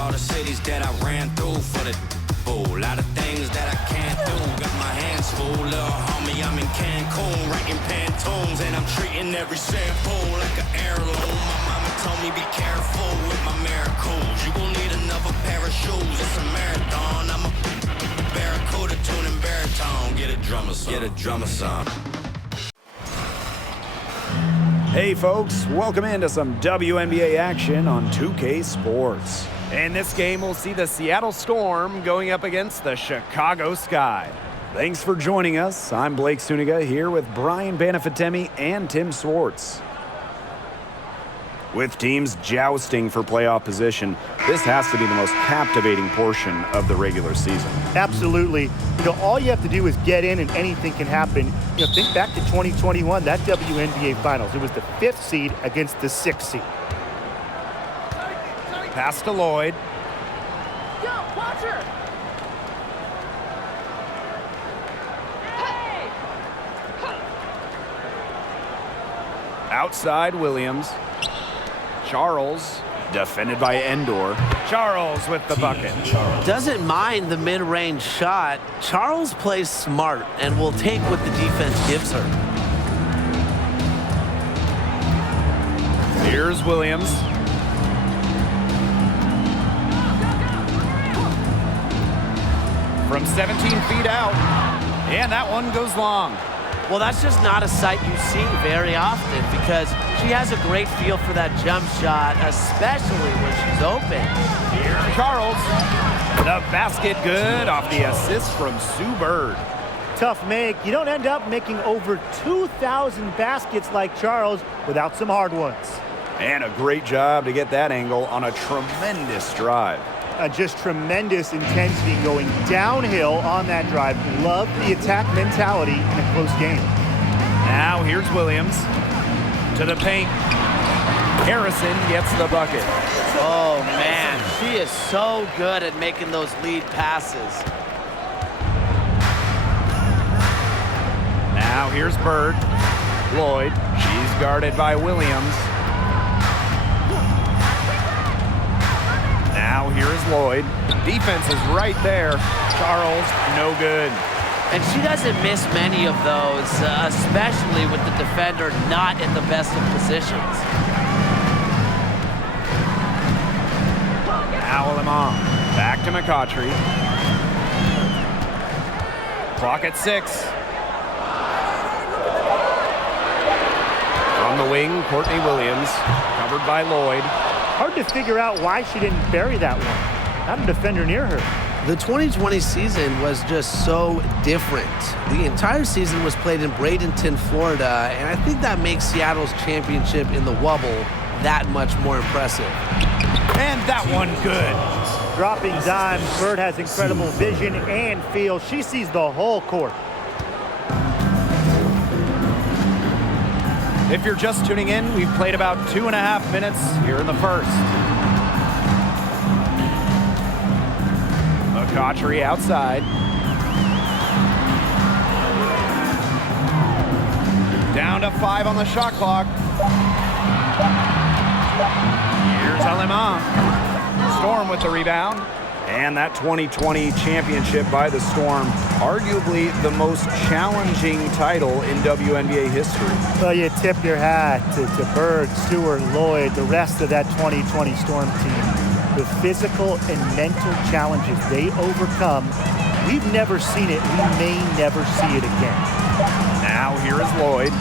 all the cities that I ran through for the fool. Lot of things that I can't do. Got my hands full, little homie. I'm in Cancun, writing Pantones, and I'm treating every sample like an heirloom. My mama told me be careful with my miracles. You gon' need another pair of shoes. It's a marathon. I'm a barracuda tuning baritone. Get a drummer song. Get a drummer song. Hey folks, welcome into some WNBA action on 2K Sports. In this game, we'll see the Seattle Storm going up against the Chicago Sky. Thanks for joining us. I'm Blake Suniga here with Brian Banafitemi and Tim Swartz. With teams jousting for playoff position, this has to be the most captivating portion of the regular season. Absolutely. All you have to do is get in and anything can happen. Think back to 2021, that WNBA Finals. It was the 5th seed against the 6th seed. Pass to Lloyd. Go, watch her! Hey! Outside Williams. Charles, defended by Endor. Charles with the bucket. Doesn't mind the mid-range shot. Charles plays smart and will take what the defense gives her. Here's Williams. From 17 feet out. And that one goes long. Well, that's just not a sight you see very often because she has a great feel for that jump shot, especially when she's open. Here's Charles. The basket good off the assist from Sue Bird. Tough make. You don't end up making over 2,000 baskets like Charles without some hard ones. And a great job to get that angle on a tremendous drive. Just tremendous intensity going downhill on that drive. Love the attack mentality in a close game. Now here's Williams to the paint. Harrison gets the bucket. Oh, man. She is so good at making those lead passes. Now here's Bird. Lloyd. She's guarded by Williams. Now here's Lloyd. Defense is right there. Charles, no good. And she doesn't miss many of those, especially with the defender not in the best of positions. Now Lemon. Back to McCautry. Clock at 6. On the wing, Courtney Williams. Covered by Lloyd. Hard to figure out why she didn't bury that one. Not a defender near her. The 2020 season was just so different. The entire season was played in Bradenton, Florida, and I think that makes Seattle's championship in the Wubble that much more impressive. And that one good. Dropping dimes, Bird has incredible vision and feel. She sees the whole court. If you're just tuning in, we've played about 2.5 minutes here in the first. McCautry outside. Down to 5 on the shot clock. Here's Aleman. Storm with the rebound. And that 2020 championship by the Storm, arguably the most challenging title in WNBA history. Well, you tip your hat to Bird, Stewart, Lloyd, the rest of that 2020 Storm team. The physical and mental challenges they overcome, we've never seen it. We may never see it again. Now here is Lloyd.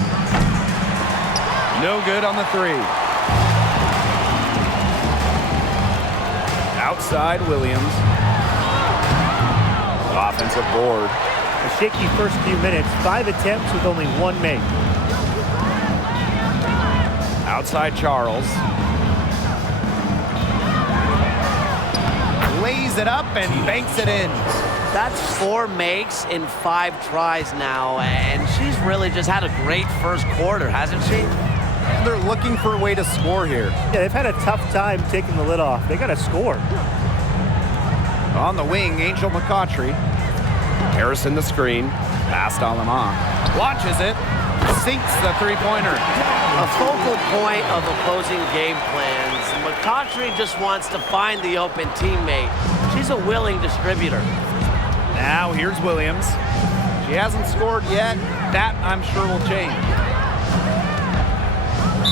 No good on the 3. Outside Williams. Offensive board. A shaky first few minutes, 5 attempts with only 1 make. Outside Charles. Lays it up and banks it in. That's 4 makes in 5 tries now, and she's really just had a great first quarter, hasn't she? They're looking for a way to score here. Yeah, they've had a tough time taking the lid off. They got to score. On the wing, Angel McCautry. Harrison the screen. Past Aleman. Launches it. Sinks the 3-pointer. A focal point of opposing game plans. McCautry just wants to find the open teammate. She's a willing distributor. Now here's Williams. She hasn't scored yet. That, I'm sure, will change.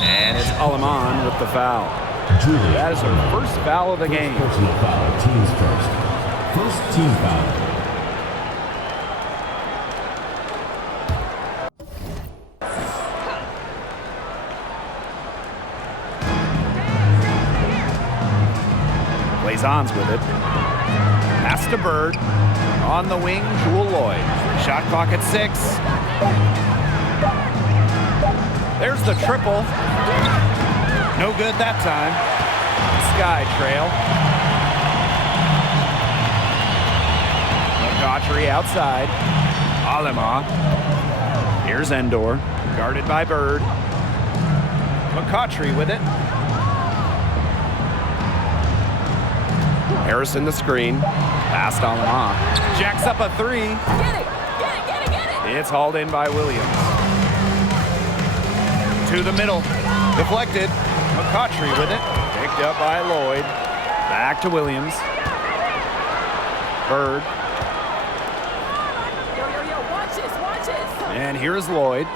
And it's Aleman with the foul. That is her first foul of the game. Personal foul, teams first. First team foul. Blazon's with it. Pass to Bird. On the wing, Jewel Lloyd. Shot clock at 6. There's the triple. No good that time. Sky trail. McCautry outside. Alema. Here's Endor. Guarded by Bird. McCautry with it. Harrison the screen. Past Alema. Jacks up a 3. Get it! Get it! Get it! Get it! It's hauled in by Williams. To the middle. Deflected. McCautry with it. Picked up by Lloyd. Back to Williams. Bird. Yo, yo, yo, watch this! Watch this! And here's Lloyd.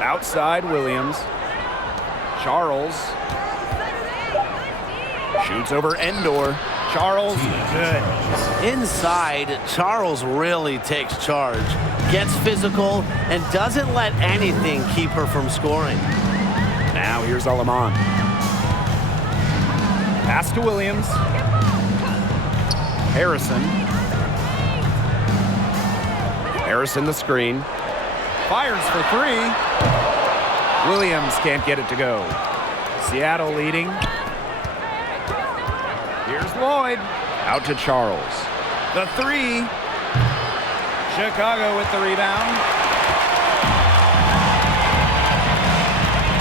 Outside Williams. Charles. Shoots over Endor. Charles, good. Inside, Charles really takes charge, gets physical, and doesn't let anything keep her from scoring. Now here's Aleman. Pass to Williams. Harrison. Harrison the screen. Fires for 3. Williams can't get it to go. Seattle leading. Here's Lloyd. Out to Charles. The 3. Chicago with the rebound.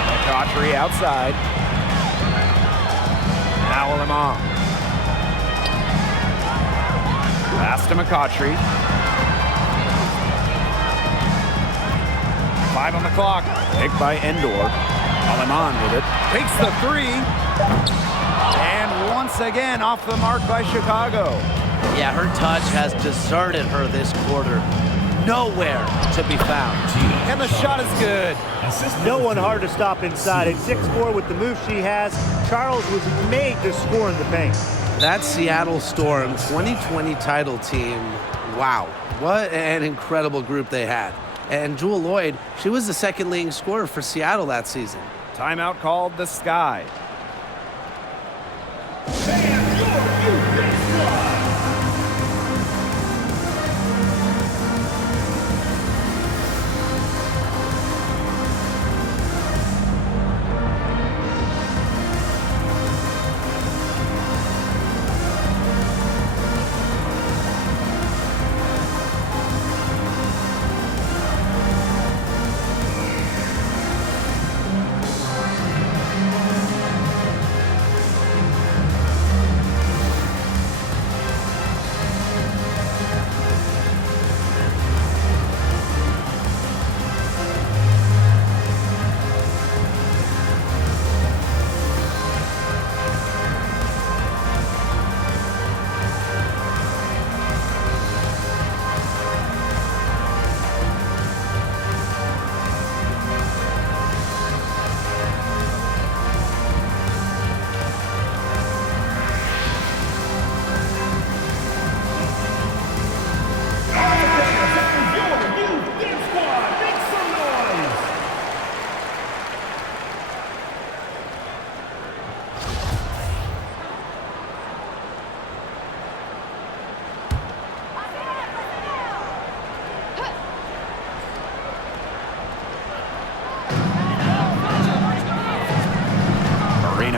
McCautry outside. Now Aleman. Pass to McCautry. 5 on the clock. Picked by Endor. Aleman with it. Takes the 3. And once again off the mark by Chicago. Yeah, her touch has deserted her this quarter. Nowhere to be found. And the shot is good. No one hard to stop inside. At 6'4" with the move she has, Charles was made to score in the paint. That Seattle Storm 2020 title team, wow, what an incredible group they had. And Jewel Lloyd, she was the second leading scorer for Seattle that season. Timeout called the Sky.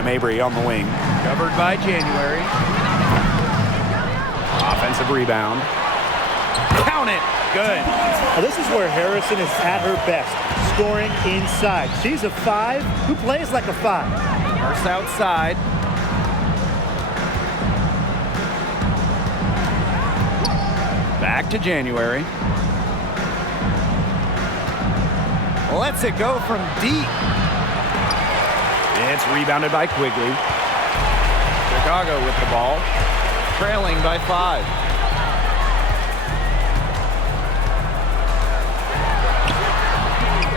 Mabry on the wing. Covered by January. Offensive rebound. Count it. Good. Now, this is where Harrison is at her best, scoring inside. She's a 5 who plays like a 5. First outside. Back to January. lets it go from deep. It's rebounded by Quigley. Chicago with the ball, trailing by 5.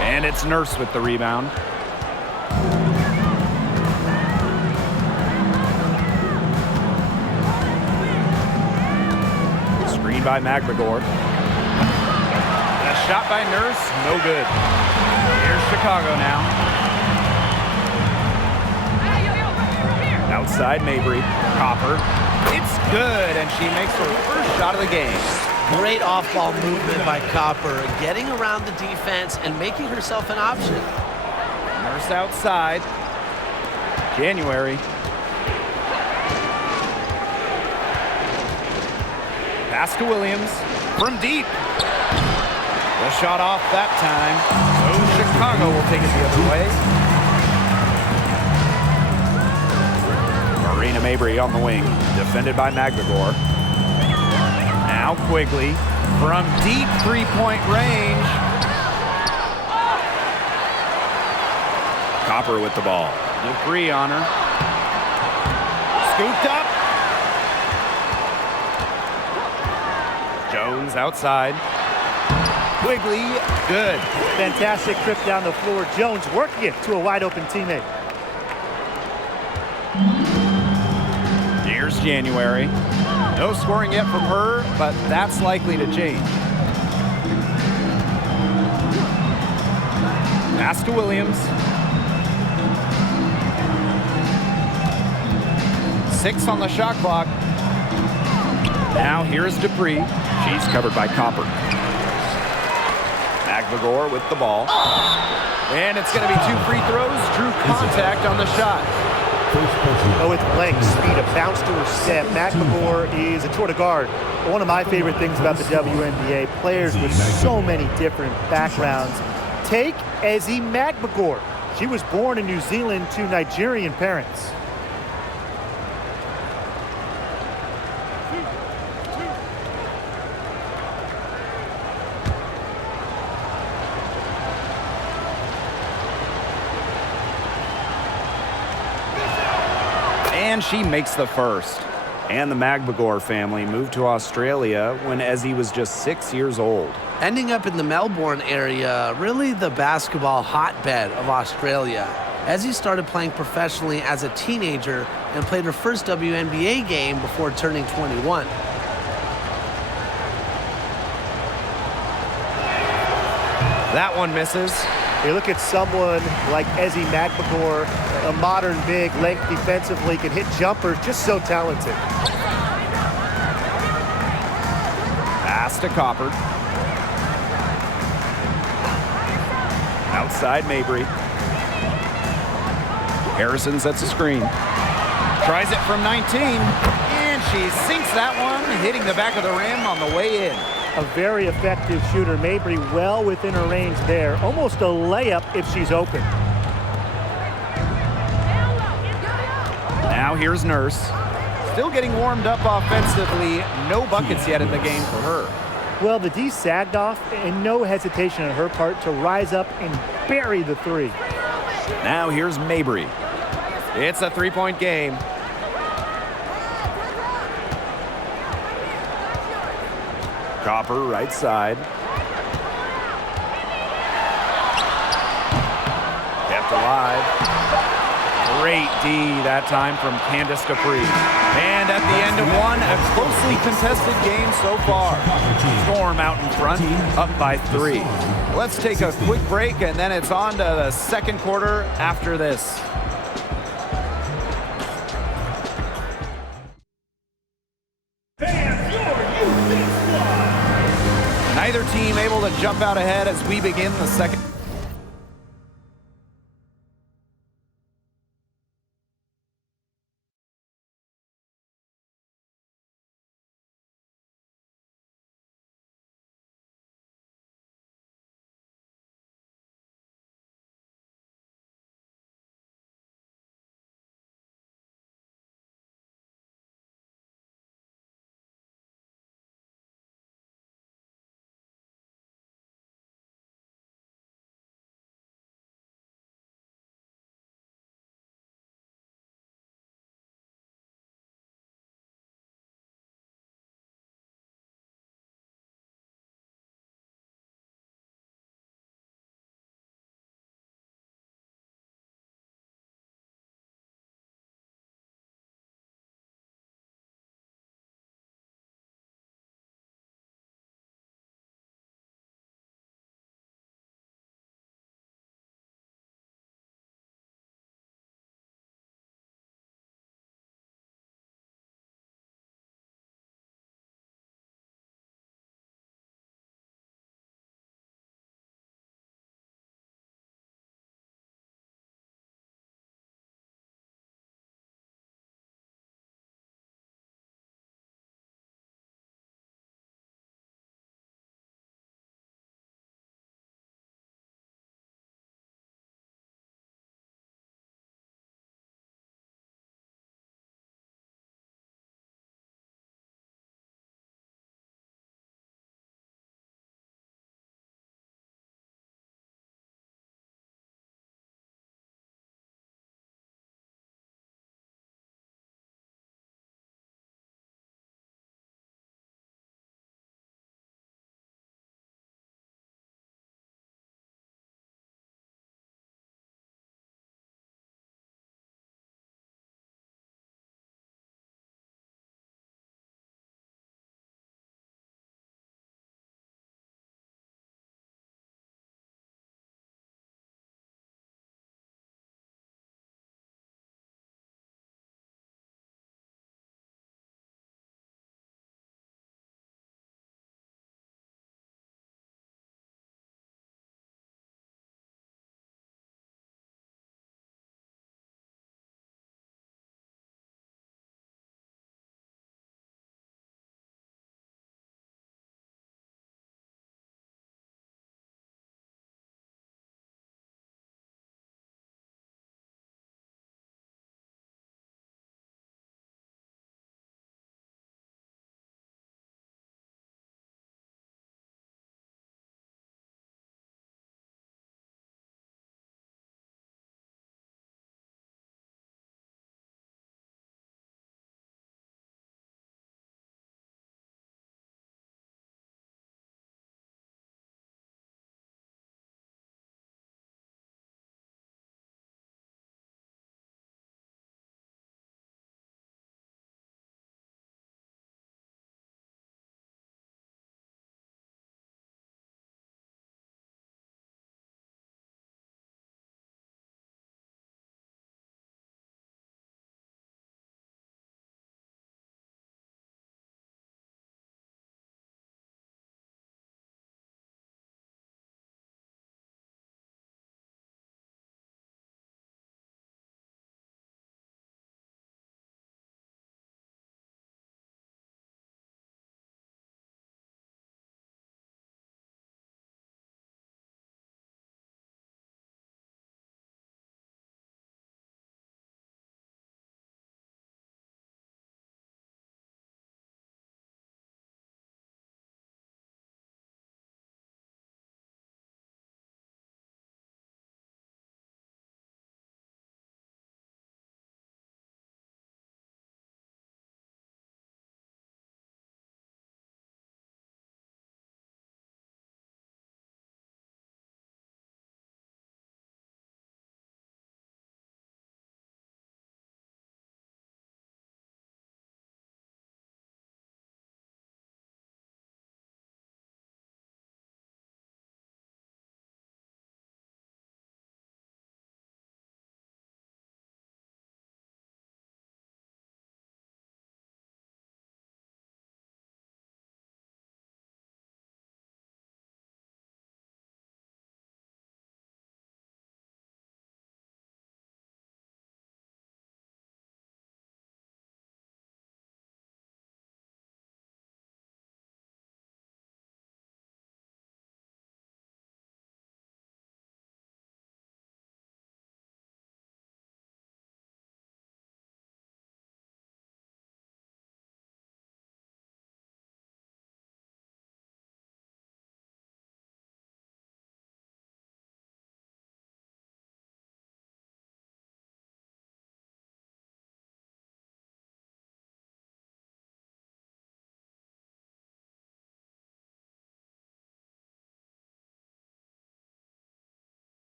And it's Nurse with the rebound. Screen by McMagor. A shot by Nurse, no good. Here's Chicago now. Outside Mabry, Copper. It's good, and she makes her first shot of the game. Great off-ball movement by Copper, getting around the defense and making herself an option. Nurse outside. January. Pass to Williams from deep. The shot off that time. So Chicago will take it the other way. Marina Mabry on the wing, defended by McMagor. Now Quigley from deep three-point range. Copper with the ball. Dupree on her. Scooped up. Jones outside. Quigley, good. Fantastic trip down the floor. Jones working it to a wide-open teammate. Here's January. No scoring yet from her, but that's likely to change. Pass to Williams. 6 on the shot clock. Now here's Dupree. She's covered by Copper. McMagor with the ball. And it's going to be 2 free throws. Drew contact on the shot. Oh, with length, speed, a bounce to her step. McMagor is a tour de guard. One of my favorite things about the WNBA, players with so many different backgrounds. Take Ezi McMagor. She was born in New Zealand to Nigerian parents. And she makes the first. And the McMagor family moved to Australia when Ezi was just 6 years old. Ending up in the Melbourne area, really the basketball hotbed of Australia. Ezi started playing professionally as a teenager and played her first WNBA game before turning 21. That one misses. You look at someone like Ezi McMagor, a modern big, length defensively, can hit jumpers, just so talented. Pass to Copper. Outside Mabry. Harrison sets a screen. Tries it from 19, and she sinks that one, hitting the back of the rim on the way in. A very effective shooter. Mabry well within her range there. Almost a layup if she's open. Now here's Nurse. Still getting warmed up offensively. No buckets yet in the game for her. Well, the D sagged off, and no hesitation on her part to rise up and bury the three. Now here's Mabry. It's a three-point game. Copper right side. Kept alive. Great D that time from Candace Dupree. And at the end of one, a closely contested game so far. Storm out in front, up by 3. Let's take a quick break, and then it's on to the second quarter after this. Neither team able to jump out ahead as we begin the second.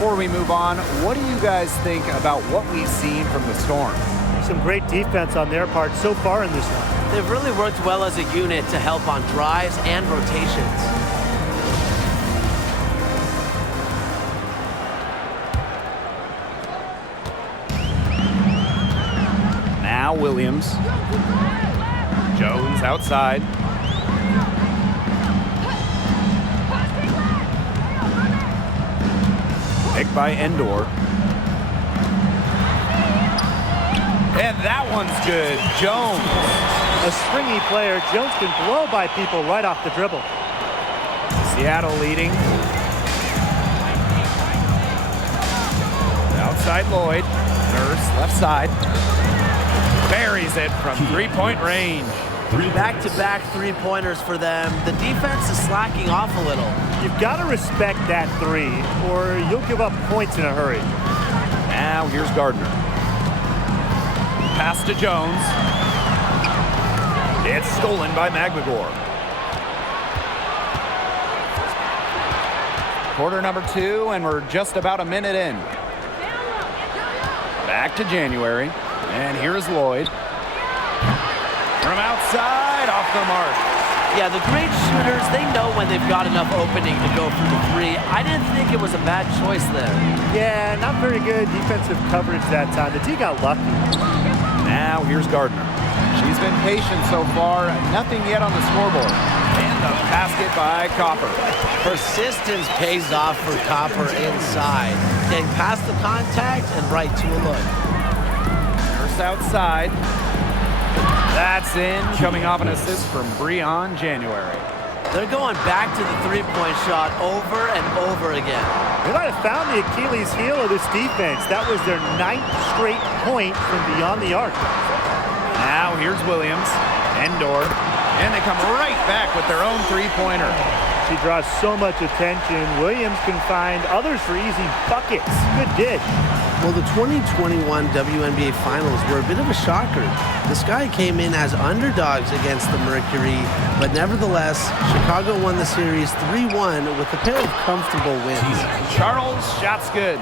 before we move on, what do you guys think about what we've seen from the Storm? Some great defense on their part so far in this one. They've really worked well as a unit to help on drives and rotations. Now Williams. Jones outside. Picked by Endor. And that one's good. Jones. A springy player, Jones can blow by people right off the dribble. Seattle leading. Outside Lloyd. Nurse, left side. Buries it from three-point range. Back-to-back three-pointers for them. The defense is slacking off a little. You've got to respect that three, or you'll give up points in a hurry. Now here's Gardner. Pass to Jones. It's stolen by McGregor. Quarter number 2, and we're just about a minute in. Back to January. And here's Lloyd. From outside, off the mark. Yeah, the great shooters, they know when they've got enough opening to go for the three. I didn't think it was a bad choice there. Yeah, not very good defensive coverage that time. The D got lucky. Now here's Gardner. She's been patient so far. Nothing yet on the scoreboard. And the basket by Copper. Persistence pays off for Copper inside. Getting past the contact and right to a look. Outside. That's in, coming off an assist from Breon January. They're going back to the three-point shot over and over again. They might have found the Achilles heel of this defense. That was their 9th straight point from beyond the arc. Now here's Williams, Endor, and they come right back with their own three-pointer. She draws so much attention. Williams can find others for easy buckets. Good dish. Well, the 2021 WNBA Finals were a bit of a shocker. The Sky came in as underdogs against the Mercury, but nevertheless, Chicago won the series 3-1 with a pair of comfortable wins. Charles, shot's good.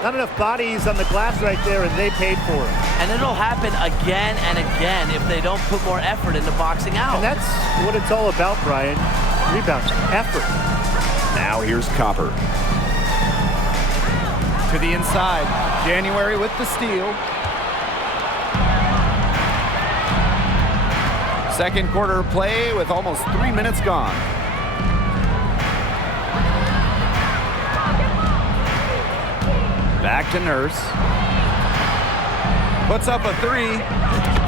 Not enough bodies on the glass right there, and they paid for it. And it'll happen again and again if they don't put more effort into boxing out. And that's what it's all about, Brian. Rebounds, effort. Now here's Copper. To the inside. January with the steal. Second quarter play with almost 3 minutes gone. Back to Nurse. Puts up a three.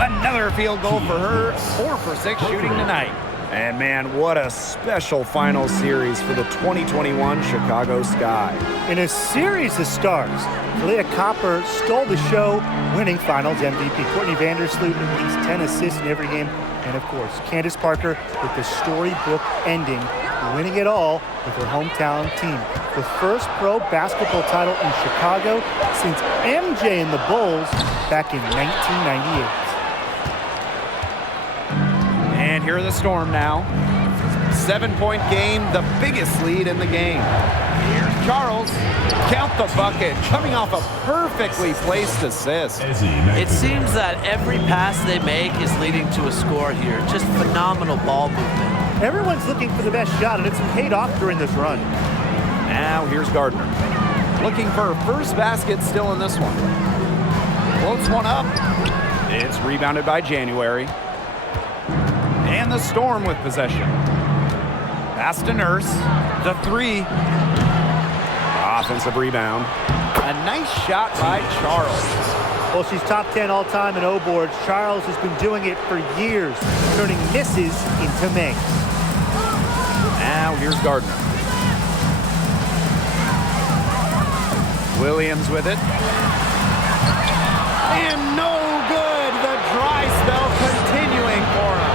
Another field goal for her. 4 for 6 shooting tonight. And man, what a special final series for the 2021 Chicago Sky. In a series of stars, Talia Copper stole the show, winning Finals MVP. Courtney Vandersloot at least 10 assists in every game. And of course, Candace Parker with the storybook ending, winning it all with her hometown team. The first pro basketball title in Chicago since MJ and the Bulls back in 1998. And here are the Storm now. 7-point game, the biggest lead in the game. Here's Charles. Count the bucket, coming off a perfectly placed assist. It seems that every pass they make is leading to a score here. Just phenomenal ball movement. Everyone's looking for the best shot, and it's paid off during this run. Now here's Gardner. Looking for her first basket still in this one. Floats one up. It's rebounded by January. And the Storm with possession. Pass to Nurse. The three. Offensive rebound. A nice shot by Charles. Well, she's top 10 all-time in O-boards. Charles has been doing it for years, turning misses into makes. Now here's Gardner. Williams with it. And no good. The dry spell continuing for him.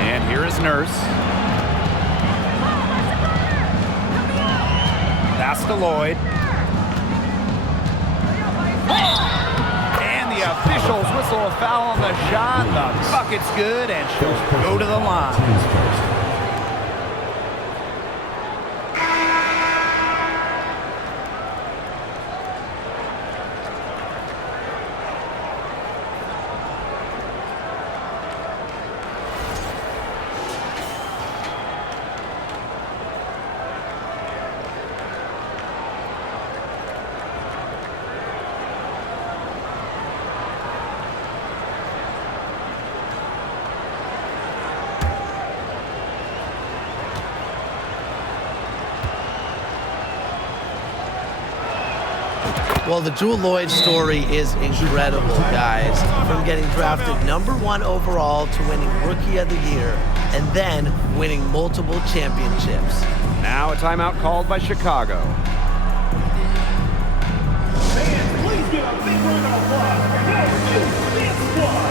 And here is Nurse. Pass to Lloyd. And the officials whistle a foul on the shot. The bucket's good, and she'll go to the line. Well, the Jewel Lloyd story is incredible, guys. From getting drafted #1 overall to winning Rookie of the Year and then winning multiple championships. Now a timeout called by Chicago. Please give a big round of applause for your new squad.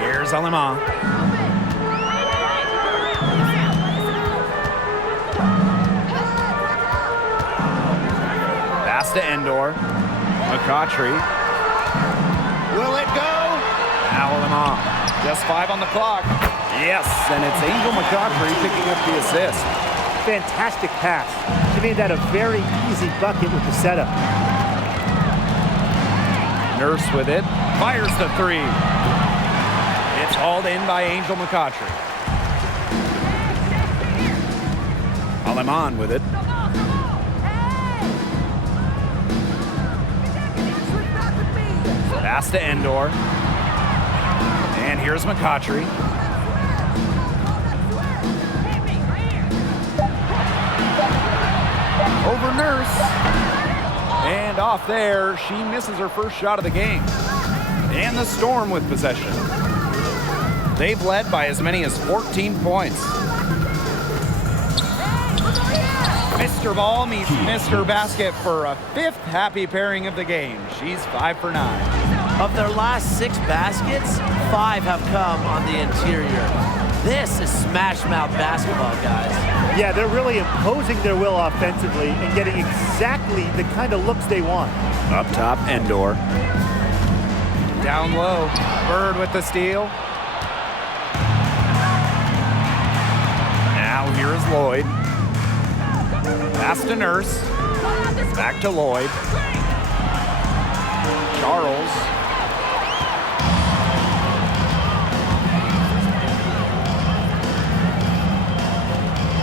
Here's Wnba. Pass to Endor. McCautry. Will it go? Now Wnba. Just 5 on the clock. Yes, and it's Angel McCautry picking up the assist. Fantastic pass. She made that a very easy bucket with the setup. Nurse with it. Fires the 3. It's hauled in by Angel McCautry. Aleman with it. Pass to Endor. And here's McCautry. Over Nurse. And off there, she misses her first shot of the game. And the Storm with possession. They've led by as many as 14 points. Mr. Ball meets Mr. Basket for a 5th happy pairing of the game. She's 5 for 9. Of their last 6 baskets, 5 have come on the interior. This is smash mouth basketball, guys. Yeah, they're really imposing their will offensively and getting exactly the kind of looks they want. Up top, Endor. Down low, Bird with the steal. Now here is Lloyd. Pass to Nurse. Back to Lloyd. Charles.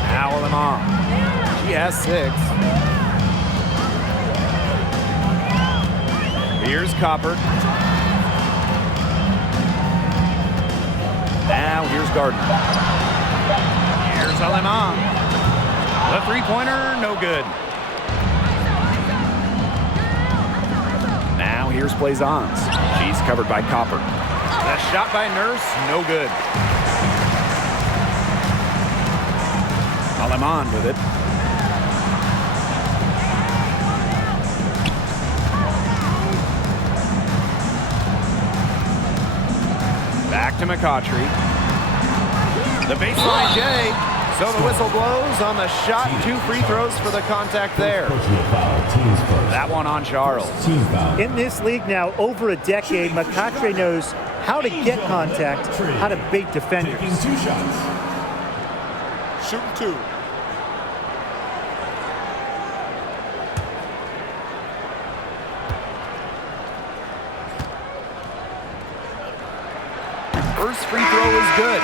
Now Wnba. She has 6. Here's Copper. Now here's Gardner. Here's Wnba. The 3-pointer, no good. Now here's Plaisance. She's covered by Copper. The shot by Nurse, no good. Aleman with it. Back to McCautry. The baseline J. So the whistle blows on the shot. 2 free throws for the contact there. That one on Charles. In this league now, over a decade, McCautry knows how to get contact, how to bait defenders. 2 shots. Shoot 2. First free throw is good.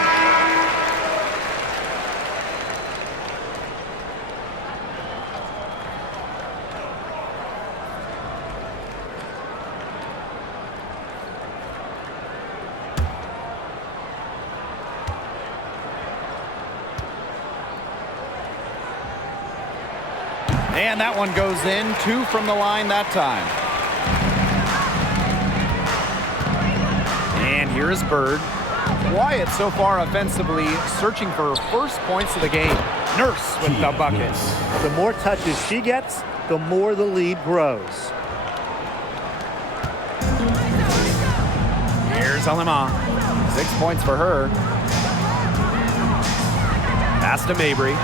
And that one goes in. 2 from the line that time. And here is Bird. Quiet so far offensively, searching for her first points of the game. Nurse with the bucket. The more touches she gets, the more the lead grows. Here's Wnba. 6 points for her. Pass to Mabry.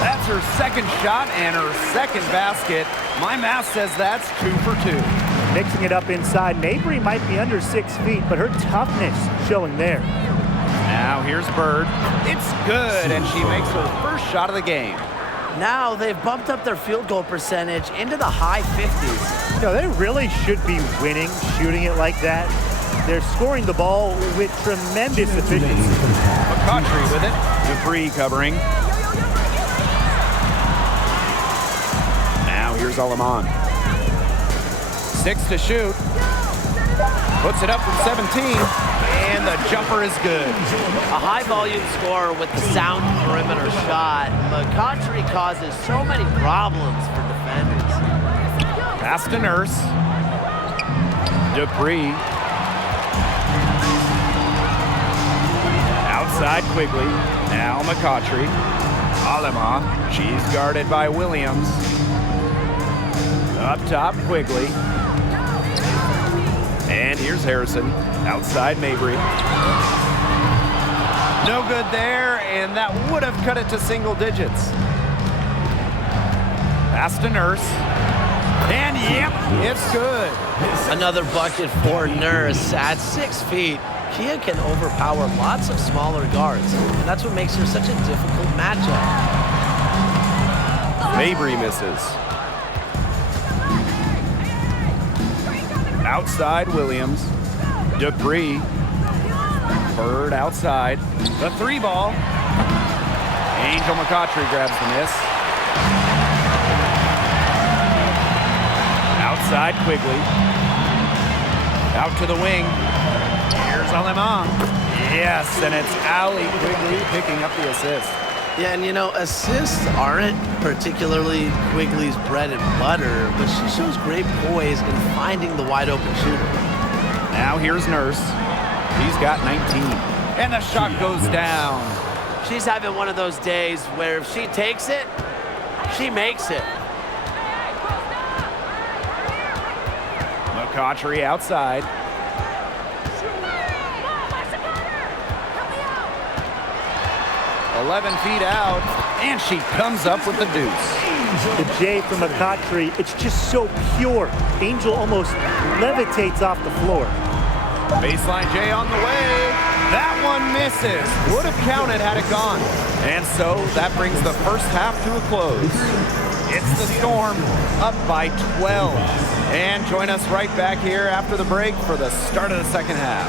That's her second shot and her second basket. My math says that's 2 for 2. Mixing it up inside. Mabry might be under 6 feet, but her toughness showing there. Now here's Bird. It's good, and she makes her first shot of the game. Now they've bumped up their field goal percentage into the high 50s. No, they really should be winning, shooting it like that. They're scoring the ball with tremendous efficiency. McCautry with it. Dupree covering. Now here's Aleman. 6 to shoot. Puts it up from 17. And the jumper is good. A high-volume scorer with the sound perimeter shot. McCautry causes so many problems for defenders. Pass to Nurse. Dupree. Outside Quigley. Now McCautry. Alema. She's guarded by Williams. Up top, Quigley. And here's Harrison. Outside Mabry. No good there, and that would have cut it to single digits. Pass to Nurse. And yep, it's good. Another bucket for Nurse. At 6 feet, Kia can overpower lots of smaller guards, and that's what makes her such a difficult matchup. Mabry misses. Outside Williams. Dupree. Bird outside. The 3 ball. Angel McCautry grabs the miss. Outside Quigley. Out to the wing. Here's Aleman. Yes, and it's Allie Quigley picking up the assist. Yeah, and you know, assists aren't particularly Quigley's bread and butter, but she shows great poise in finding the wide open shooter. Now here's Nurse. He's got 19. And the shot goes down. She's having one of those days where if she takes it, she makes it. McCautry outside. Help 11 feet out, and she comes up with the deuce. The J from McCautry, it's just so pure. Angel almost levitates off the floor. Baseline J on the way. That one misses. Would have counted had it gone. And so that brings the first half to a close. It's the Storm up by 12. And join us right back here after the break for the start of the second half.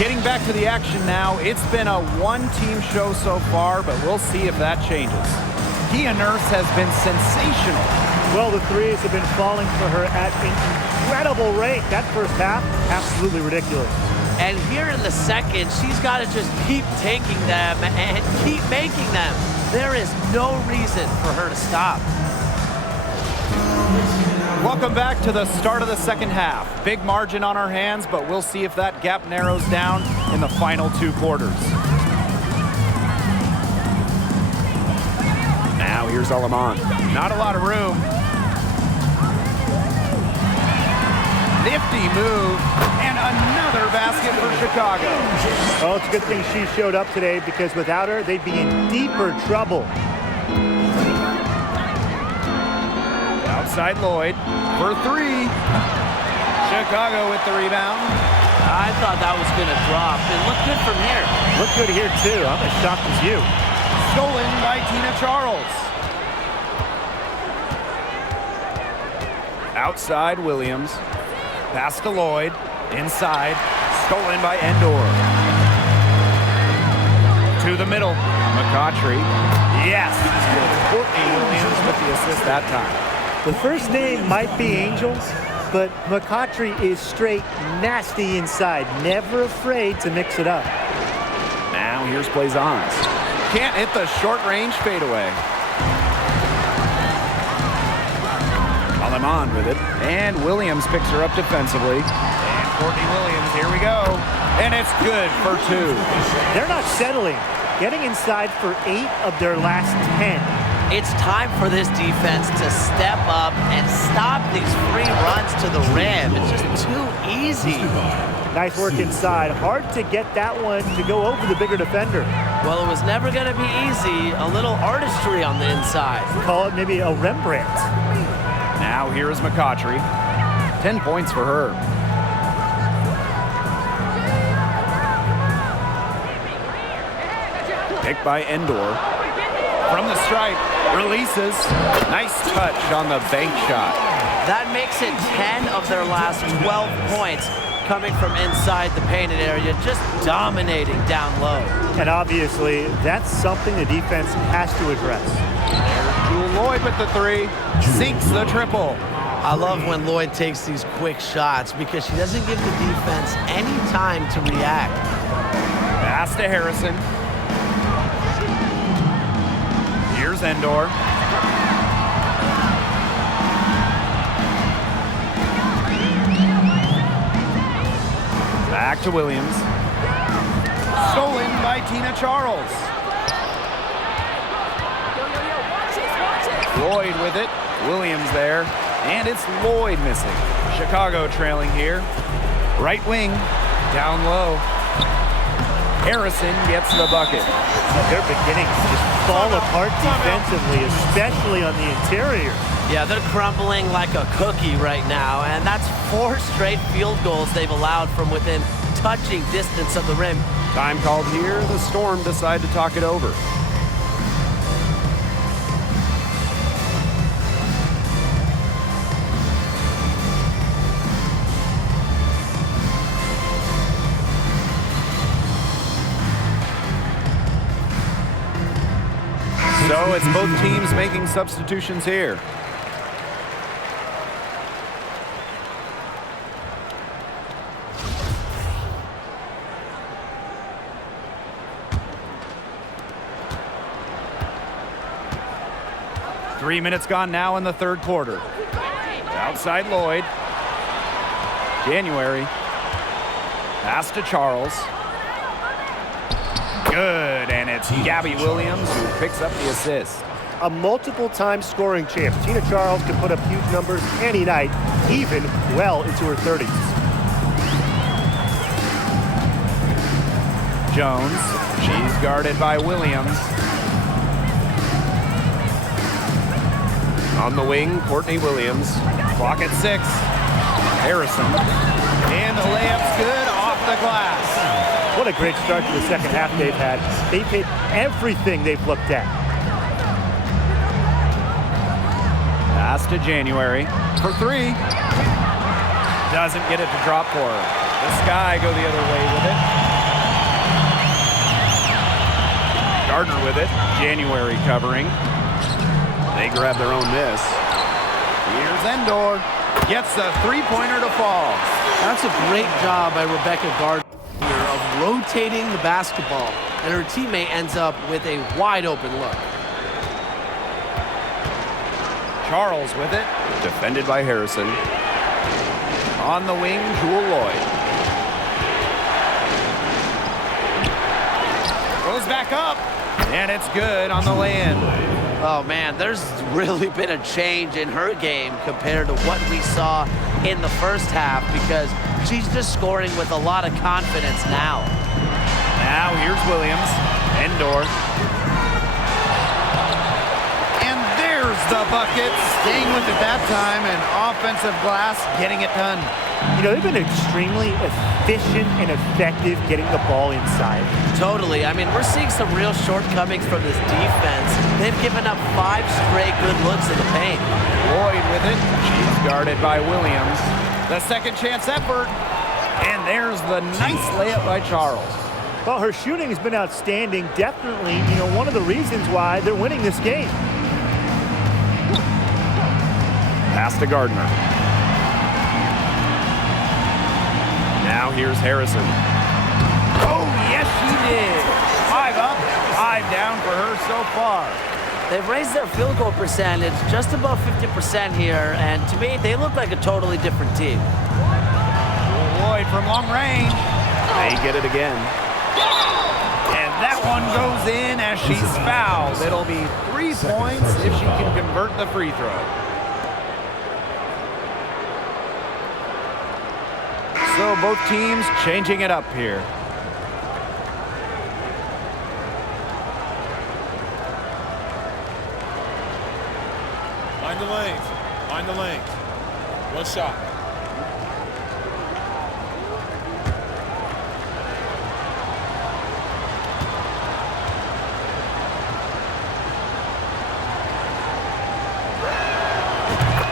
Getting back to the action now, it's been a one-team show so far, but we'll see if that changes. Kia Nurse has been sensational. Well, the threes have been falling for her at an incredible rate. That first half, absolutely ridiculous. And here in the second, she's got to just keep taking them and keep making them. There is no reason for her to stop. Welcome back to the start of the second half. Big margin on our hands, but we'll see if that gap narrows down in the final 2 quarters. Now here's Aleman. Not a lot of room. Nifty move, and another basket for Chicago. Oh, it's a good thing she showed up today, because without her, they'd be in deeper trouble. Outside Lloyd for 3. Chicago with the rebound. I thought that was going to drop. It looked good from here. Looked good here, too. I'm as shocked as you. Stolen by Tina Charles. Outside Williams. Pass to Lloyd. Inside. Stolen by Endor. To the middle. McCautry. Yes. Courtney Williams with the assist that time. The first name might be Angels, but McCautry is straight nasty inside. Never afraid to mix it up. Now here's Blazons. Can't hit the short-range fadeaway. Aleman with it. And Williams picks her up defensively. And Courtney Williams, here we go. And it's good for 2. They're not settling. Getting inside for 8 of their last 10. It's time for this defense to step up and stop these free runs to the rim. It's just too easy. Nice work inside. Hard to get that one to go over the bigger defender. Well, it was never going to be easy. A little artistry on the inside. Call it maybe a Rembrandt. Now here's McCautry. 10 points for her. Picked by Endor. From the stripe. Releases. Nice touch on the bank shot. That makes it 10 of their last 12 points coming from inside the painted area, just dominating down low. And obviously, that's something the defense has to address. Jewel Lloyd with the 3. Sinks the triple. I love when Lloyd takes these quick shots because she doesn't give the defense any time to react. Pass to Harrison. Here's Endor. Back to Williams. Stolen by Tina Charles. Lloyd with it. Williams there. And it's Lloyd missing. Chicago trailing here. Right wing. Down low. Harrison gets the bucket. They're beginning to just fall apart defensively, especially on the interior. Yeah, they're crumbling like a cookie right now, and that's 4 straight field goals they've allowed from within touching distance of the rim. Time called here. The Storm decide to talk it over. So it's both teams making substitutions here. Three minutes gone now in the third quarter. Outside Lloyd. January. Pass to Charles. Good, and it's Gabby Williams who picks up the assist. A multiple-time scoring champ, Tina Charles can put up huge numbers any night, even well into her 30s. Jones, she's guarded by Williams. On the wing, Courtney Williams. Clock at 6. Harrison. And the layup's good off the glass. What a great start to the second half they've had. They've hit everything they've looked at. Pass to January for 3. Doesn't get it to drop for her. The Sky go the other way with it. Gardner with it. January covering. They grab their own miss. Here's Endor. Gets the three-pointer to fall. That's a great job by Rebecca Gardner here of rotating the basketball, and her teammate ends up with a wide-open look. Charles with it. Defended by Harrison. On the wing, Jewel Lloyd. Goes back up, and it's good on the land. Oh, man, there's really been a change in her game compared to what we saw in the first half because she's just scoring with a lot of confidence now. Now here's Williams. Endor. And there's the bucket. Staying with it that time, and offensive glass getting it done. You know, they've been extremely efficient and effective getting the ball inside. Totally. I mean, we're seeing some real shortcomings from this defense. They've given up 5 straight good looks in the paint. Lloyd with it. She's guarded by Williams. The second chance effort. And there's the nice layup by Charles. Well, her shooting has been outstanding. Definitely, you know, one of the reasons why they're winning this game. Pass to Gardner. Now here's Harrison. Oh, yes, she did. 5 up, 5 down for her so far. They've raised their field goal percentage just above 50% here, and to me, they look like a totally different team. Lloyd from long range. They get it again. And that one goes in as she's fouled. It'll be 3 points if she can convert the free throw. So both teams changing it up here. Find the lanes. Find the lanes. One shot.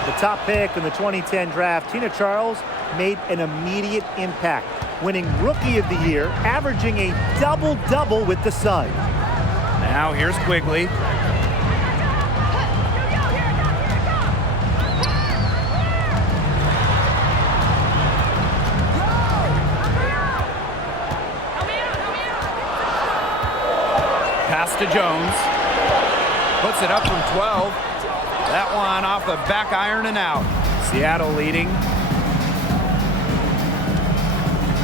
The top pick in the 2010 draft, Tina Charles, made an immediate impact, winning Rookie of the Year, averaging a double-double with the Sun. Now here's Quigley. Pass to Jones. Puts it up from 12. That one off the back iron and out. Seattle leading.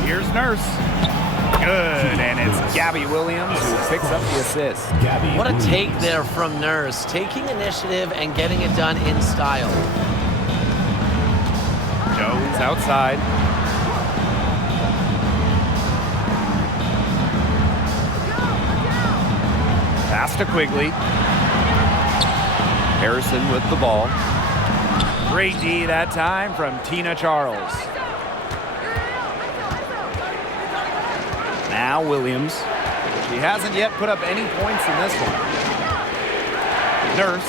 Here's Nurse. Good, and it's Gabby Williams who picks up the assist. What a take there from Nurse, taking initiative and getting it done in style. Jones outside. Pass to Quigley. Harrison with the ball. Great D that time from Tina Charles. Now Williams. She hasn't yet put up any points in this one. Nurse,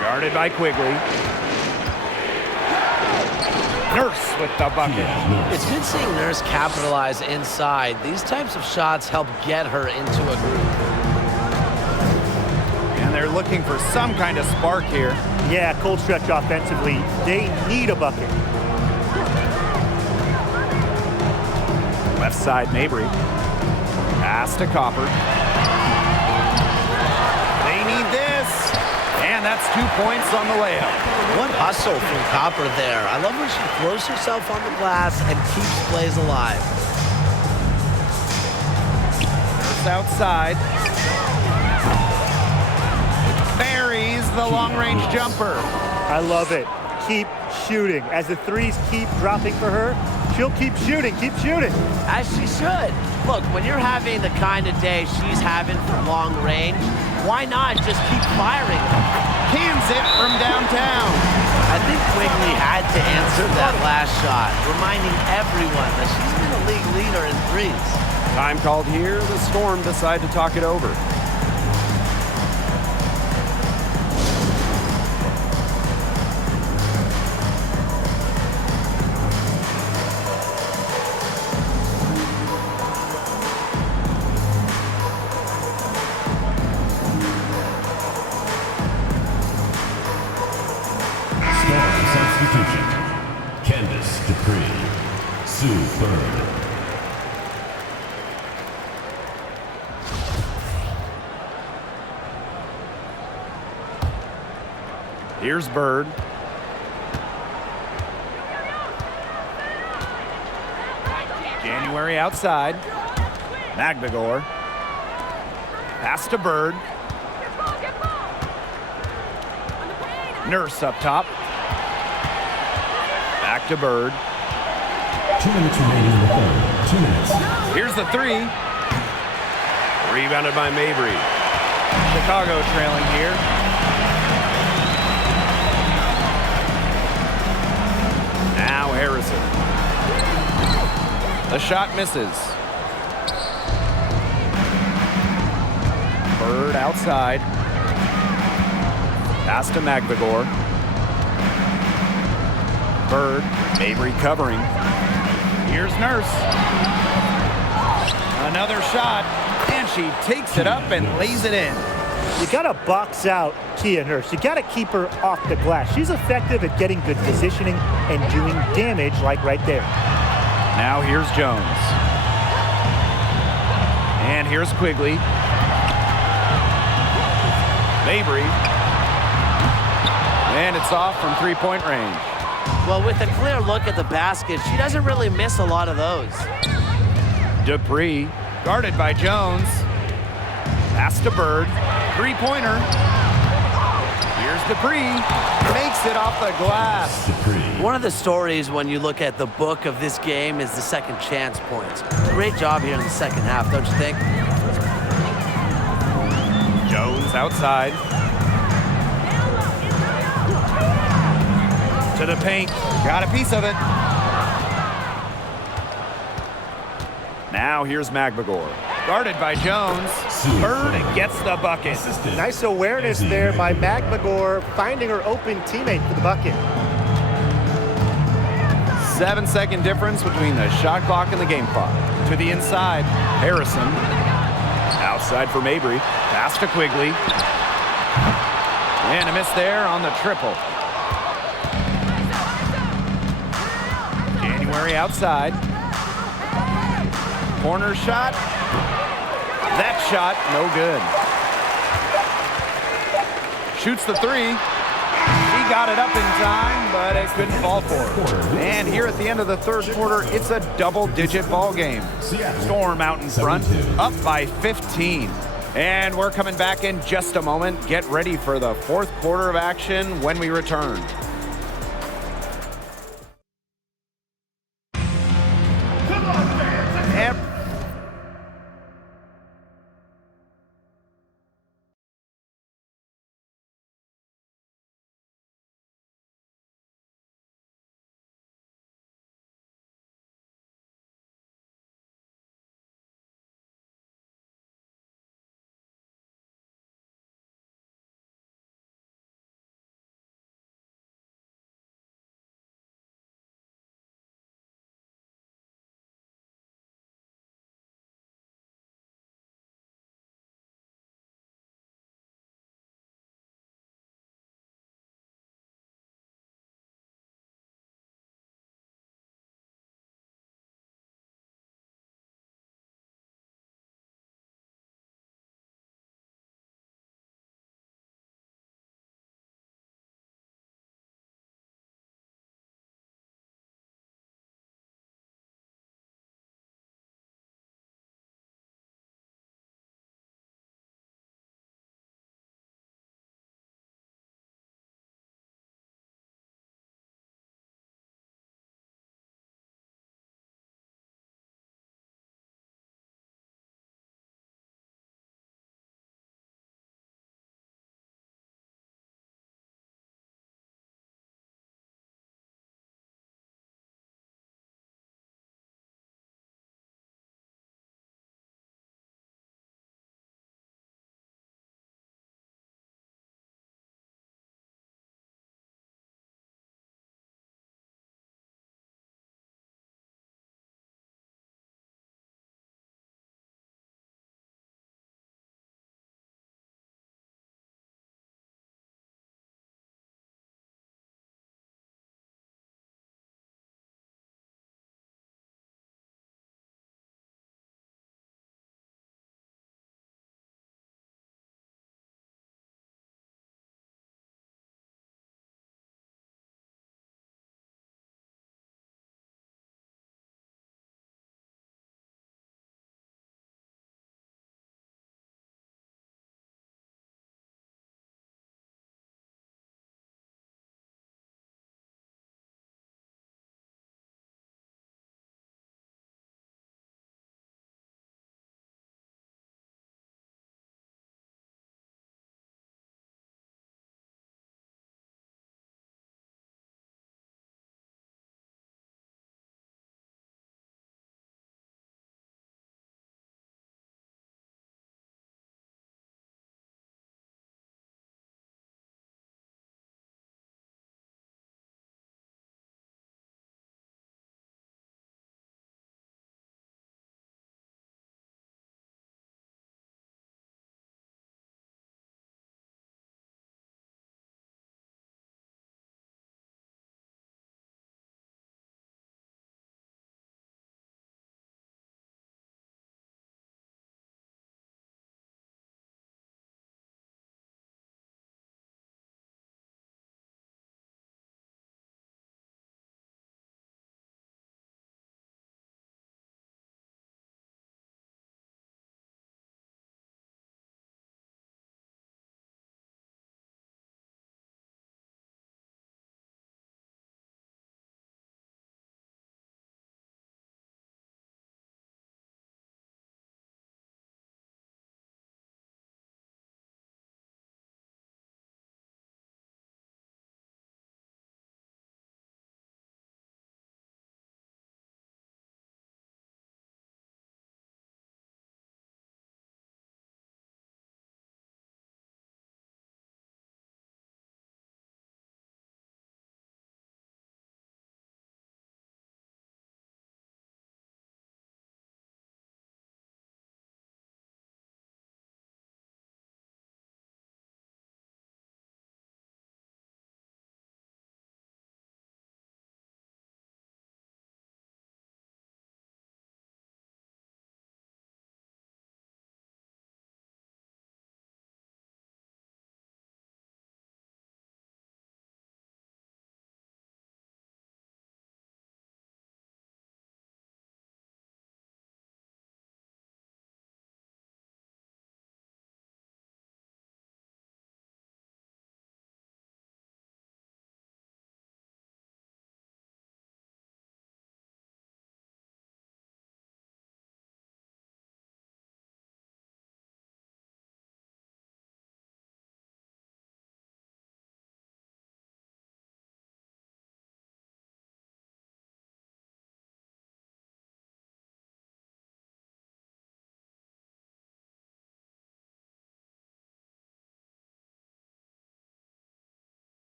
guarded by Quigley. Nurse with the bucket. It's good seeing Nurse capitalize inside. These types of shots help get her into a groove. And they're looking for some kind of spark here. Yeah, cold stretch offensively. They need a bucket. Left side, Mabry. Pass to Copper. They need this. And that's 2 points on the layup. What hustle from Copper there. I love when she throws herself on the glass and keeps plays alive. Nurse outside. Buries the long-range jumper. I love it. Keep shooting. As the threes keep dropping for her, she'll keep shooting, keep shooting. As she should. Look, when you're having the kind of day she's having from long range, why not just keep firing? Cans it from downtown. I think Quigley had to answer that last shot, reminding everyone that she's been a league leader in threes. Time called here. The Storm decide to talk it over. Here's Bird. January outside. Magbagor. Pass to Bird. Nurse up top. Back to Bird. 2 minutes remaining in the third. 2 minutes. Here's the three. Rebounded by Mabry. Chicago trailing here. Now Harrison. The shot misses. Bird outside. Pass to Magbagor. Bird, Mabry covering. Here's Nurse. Another shot, and she takes it up and lays it in. You got to box out Kia Nurse. You got to keep her off the glass. She's effective at getting good positioning and doing damage like right there. Now here's Jones. And here's Quigley. Mabry. And it's off from three-point range. Well, with a clear look at the basket, she doesn't really miss a lot of those. Dupree, guarded by Jones. Pass to Bird. Three-pointer. Here's Dupree. Makes it off the glass. One of the stories when you look at the book of this game is the second chance points. Great job here in the second half, don't you think? Jones outside. To the paint. Got a piece of it. Now here's Magbagor. Guarded by Jones. Bird gets the bucket. Nice awareness there by Magbagor, finding her open teammate for the bucket. 7-second difference between the shot clock and the game clock. To the inside, Harrison. Outside for Mabry. Pass to Quigley. And a miss there on the triple. January outside. Corner shot. That shot, no good. Shoots the three. He got it up in time, but it couldn't fall for her. And here at the end of the third quarter, it's a double-digit ball game. Storm out in front, up by 15. And we're coming back in just a moment. Get ready for the fourth quarter of action when we return.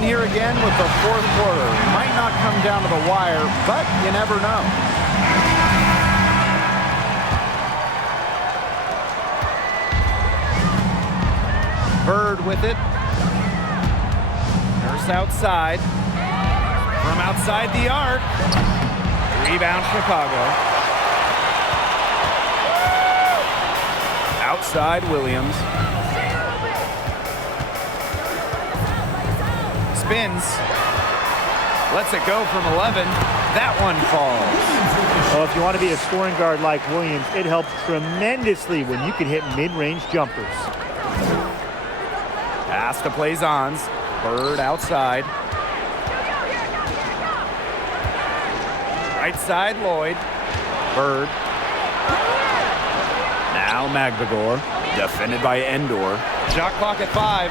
going here again with the fourth quarter. Might not come down to the wire, but you never know. Bird with it. Nurse outside. From outside the arc. Rebound Chicago. Outside Williams. Spins. Lets it go from 11. That one falls. Well, if you want to be a scoring guard like Williams, it helps tremendously when you can hit mid-range jumpers. Pass to Plaisance. Bird outside. Right side Lloyd. Bird. Now Magbagor. Defended by Endor. Shot clock at 5.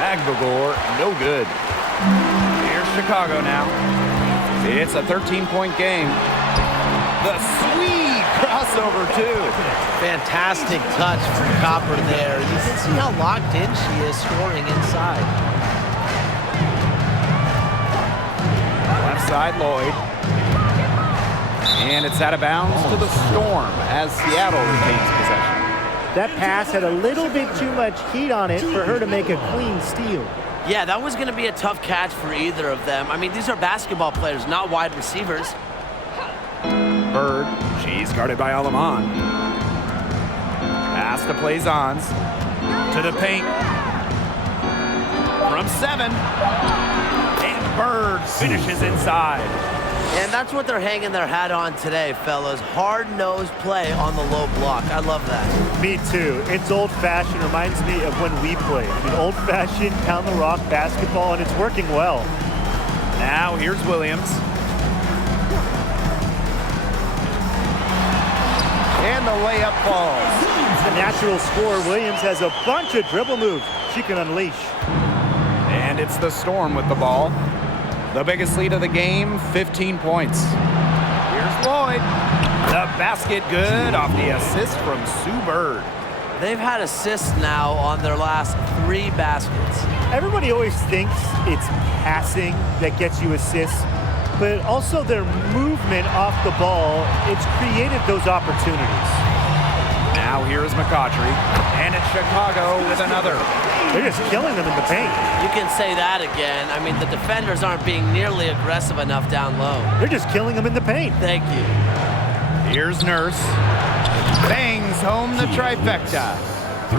Magbagor, no good. Here's Chicago now. It's a 13-point game. The sweet crossover, too. Fantastic touch from Copper there. You can see how locked in she is scoring inside. Left side, Lloyd. And it's out of bounds to the Storm as Seattle retains possession. That pass had a little bit too much heat on it for her to make a clean steal. Yeah, that was going to be a tough catch for either of them. I mean, these are basketball players, not wide receivers. Bird, she's guarded by Aleman. Pass to Plaisance. To the paint. From 7. And Bird finishes inside. And that's what they're hanging their hat on today, fellas. Hard-nosed play on the low block. I love that. Me too. It's old-fashioned. Reminds me of when we played. I mean, old-fashioned, pound-the-rock basketball, and it's working well. Now here's Williams. And the layup falls. A natural scorer, Williams has a bunch of dribble moves she can unleash. And it's the Storm with the ball. The biggest lead of the game, 15 points. Here's Lloyd. The basket good off the assist from Sue Bird. They've had assists now on their last 3 baskets. Everybody always thinks it's passing that gets you assists, but also their movement off the ball, it's created those opportunities. Now here's McCautry, and it's Chicago with another. They're just killing them in the paint. You can say that again. I mean, the defenders aren't being nearly aggressive enough down low. They're just killing them in the paint. Thank you. Here's Nurse. Bangs home the trifecta.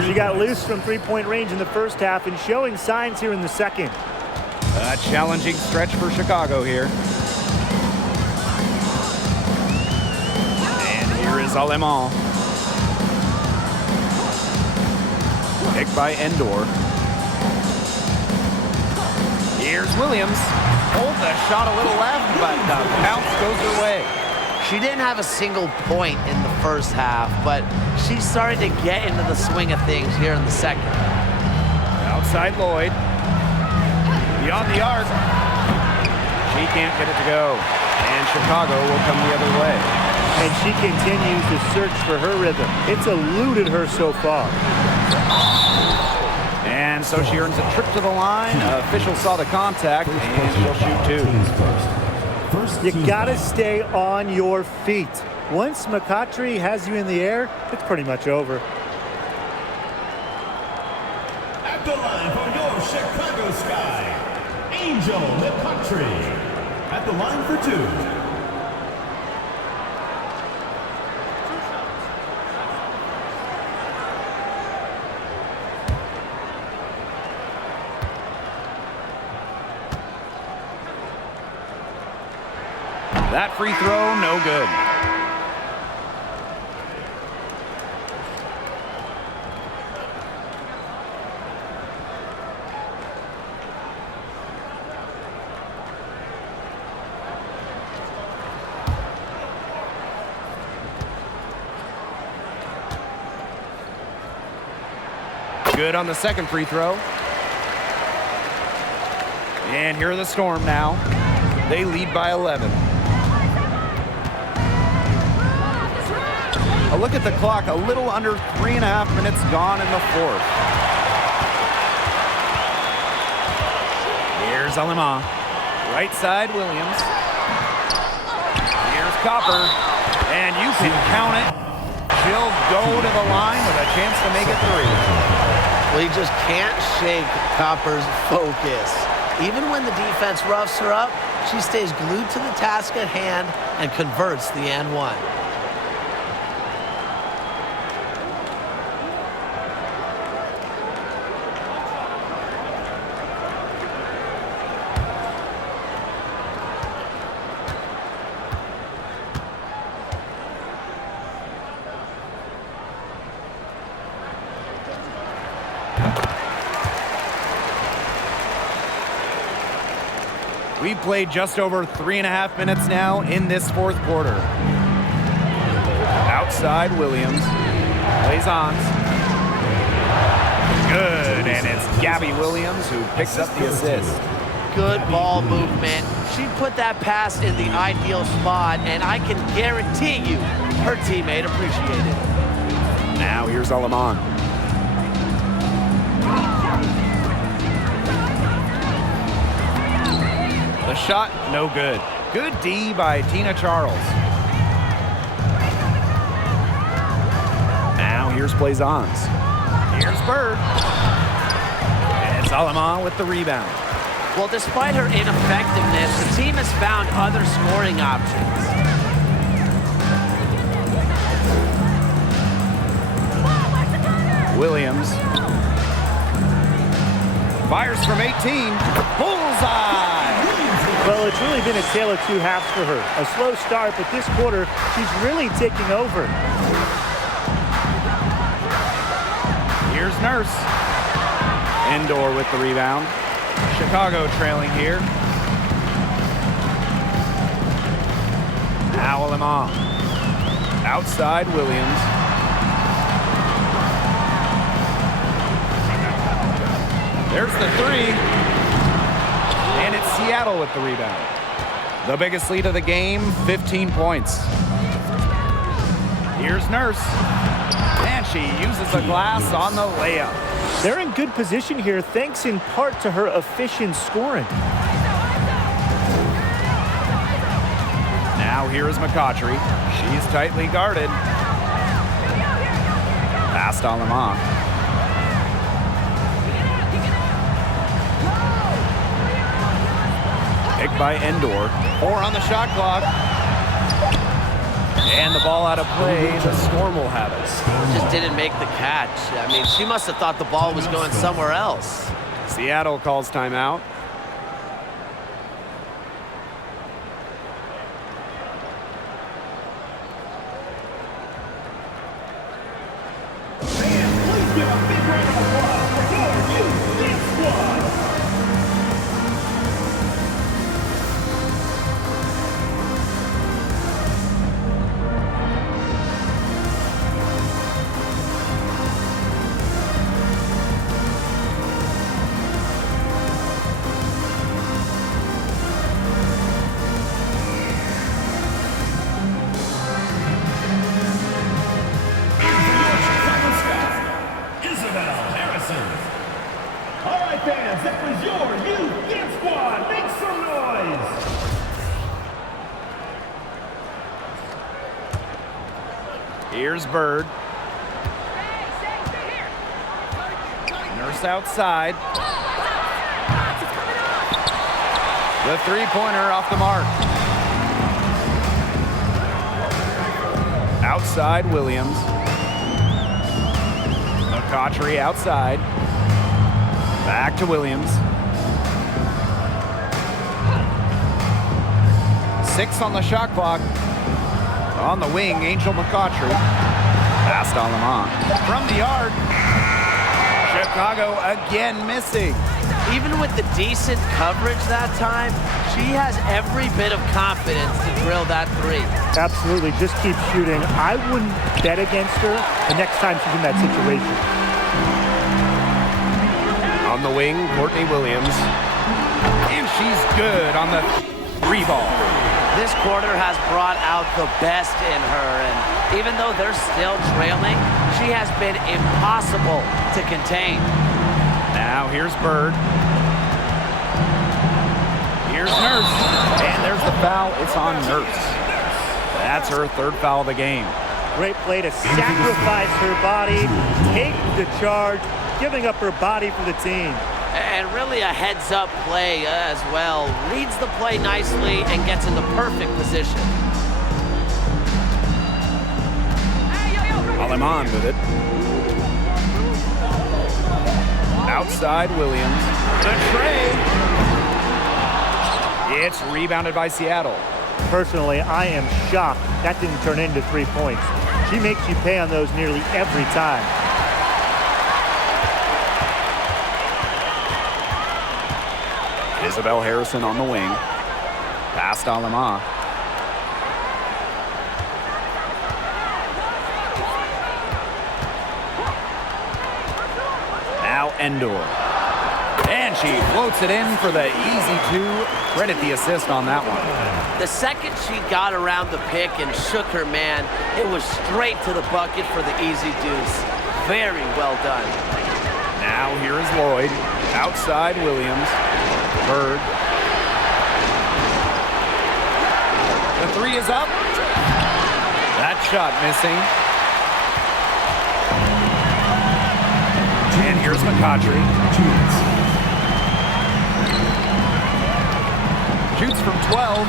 She got loose from three-point range in the first half and showing signs here in the second. A challenging stretch for Chicago here. And here is Aleman. Picked by Endor. Here's Williams. Hold the shot a little left, but the bounce goes her way. She didn't have a single point in the first half, but she's starting to get into the swing of things here in the second. Outside Lloyd. Beyond the arc. She can't get it to go. And Chicago will come the other way. And she continues to search for her rhythm. It's eluded her so far. And so she earns a trip to the line. Official saw the contact, and she'll shoot 2. You gotta stay on your feet. Once McCautry has you in the air, it's pretty much over. At the line for your Chicago Sky, Angel McCautry. At the line for 2. That free throw, no good. Good on the second free throw. And here are the Storm now. They lead by 11. A look at the clock, a little under 3.5 minutes gone in the fourth. Here's Here's Wnba. Right side, Williams. Here's Copper. And you can count it. She'll go to the line with a chance to make it 3. Well, you just can't shake Copper's focus. Even when the defense roughs her up, she stays glued to the task at hand and converts the and one. We've played just over 3.5 minutes now in this fourth quarter. Outside, Williams. Plays on. Good, and it's Gabby Williams who picks up the assist. Good ball movement. She put that pass in the ideal spot, and I can guarantee you her teammate appreciated it. Now here's Wnba. The shot, no good. Good D by Tina Charles. Now here's Plaisance. Here's Bird. And it's Wnba with the rebound. Well, despite her ineffectiveness, the team has found other scoring options. Williams. Fires from 18. Bullseye! Well, it's really been a tale of two halves for her. A slow start, but this quarter, she's really taking over. Here's Nurse. Indoor with the rebound. Chicago trailing here. Now Wnba. Outside Williams. There's the 3. And it's Seattle with the rebound. The biggest lead of the game, 15 points. Here's Nurse. And she uses the glass on the layup. They're in good position here, thanks in part to her efficient scoring. Now here is McCautry. She's tightly guarded. Passed on Wnba. Picked by Endor. 4 on the shot clock. And the ball out of play. The Storm will have it. Just didn't make the catch. I mean, she must have thought the ball was going somewhere else. Seattle calls timeout. Please give a big round of applause for your Wnba squad. Fans, that was your Wnba squad. Make some noise. Here's Bird. Nurse outside. The 3-pointer off the mark. Outside Williams. McCautry outside. Back to Williams. 6 on the shot clock. On the wing, Angel McCautry. Passed on Wnba. From the yard. Chicago again missing. Even with the decent coverage that time, she has every bit of confidence to drill that 3. Absolutely, just keep shooting. I wouldn't bet against her the next time she's in that situation. On the wing, Courtney Williams. And she's good on the 3 ball. This quarter has brought out the best in her, and even though they're still trailing, she has been impossible to contain. Now here's Bird. Here's Nurse. And there's the foul. It's on Nurse. That's her third foul of the game. Great play to sacrifice her body, take the charge, giving up her body for the team. And really a heads-up play as well. Reads the play nicely and gets in the perfect position. Aleman with it. Outside Williams. The tray. It's rebounded by Seattle. Personally, I am shocked that didn't turn into 3 points. She makes you pay on those nearly every time. Isabel Harrison on the wing. Past Alema. Now Endor. And she floats it in for the easy two. Credit the assist on that one. The second she got around the pick and shook her man, it was straight to the bucket for the easy deuce. Very well done. Now here is Lloyd. Outside Williams. Bird. The three is up. That shot missing. And here's McCautry. Shoots from 12.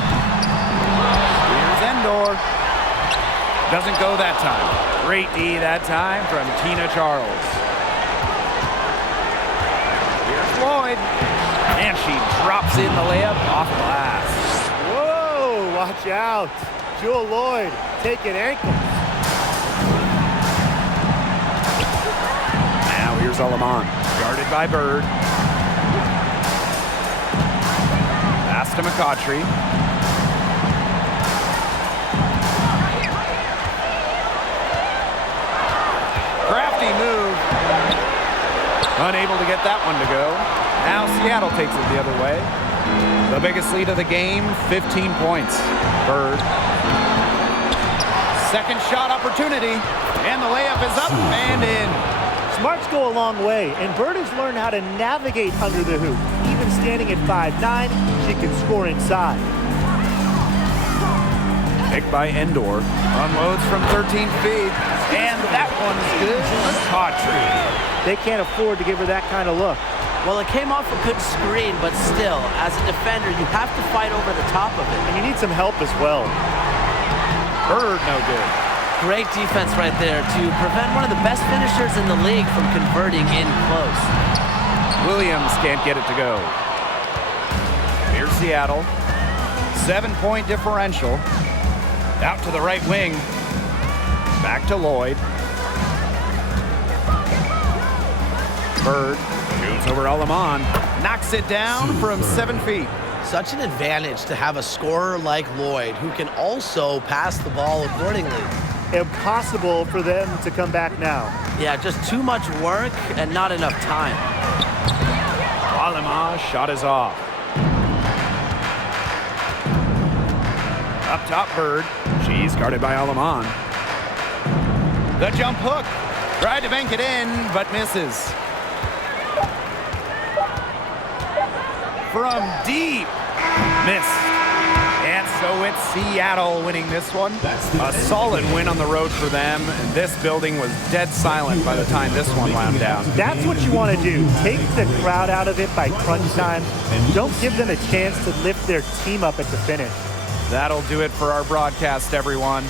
Here's Endor. Doesn't go that time. Great D that time from Tina Charles. Here's Lloyd. And she drops in the layup off glass. Whoa, watch out. Jewel Lloyd taking ankles. Now here's Aleman. Guarded by Bird. Pass to McCautry. Crafty move. Unable to get that one to go. Now Seattle takes it the other way. The biggest lead of the game, 15 points. Bird. Second shot opportunity. And the layup is up and in. Smarts go a long way, and Bird has learned how to navigate under the hoop. Even standing at 5'9", she can score inside. Picked by Endor. Unloads from 13 feet. And that one's good. McCautry. They can't afford to give her that kind of look. Well, it came off a good screen, but still, as a defender, you have to fight over the top of it. And you need some help as well. Bird, no good. Great defense right there to prevent one of the best finishers in the league from converting in close. Williams can't get it to go. Here's Seattle. 7-point differential. Out to the right wing. Back to Lloyd. Bird shoots over Aleman. Knocks it down from 7 feet. Such an advantage to have a scorer like Lloyd who can also pass the ball accordingly. Impossible for them to come back now. Yeah, just too much work and not enough time. Alema shot is off. Up top, Bird. She's guarded by Aleman. The jump hook. Tried to bank it in, but misses. From deep. Missed. And so it's Seattle winning this one. A solid win on the road for them. And this building was dead silent by the time this one wound down. That's what you want to do. Take the crowd out of it by crunch time. And don't give them a chance to lift their team up at the finish. That'll do it for our broadcast, everyone.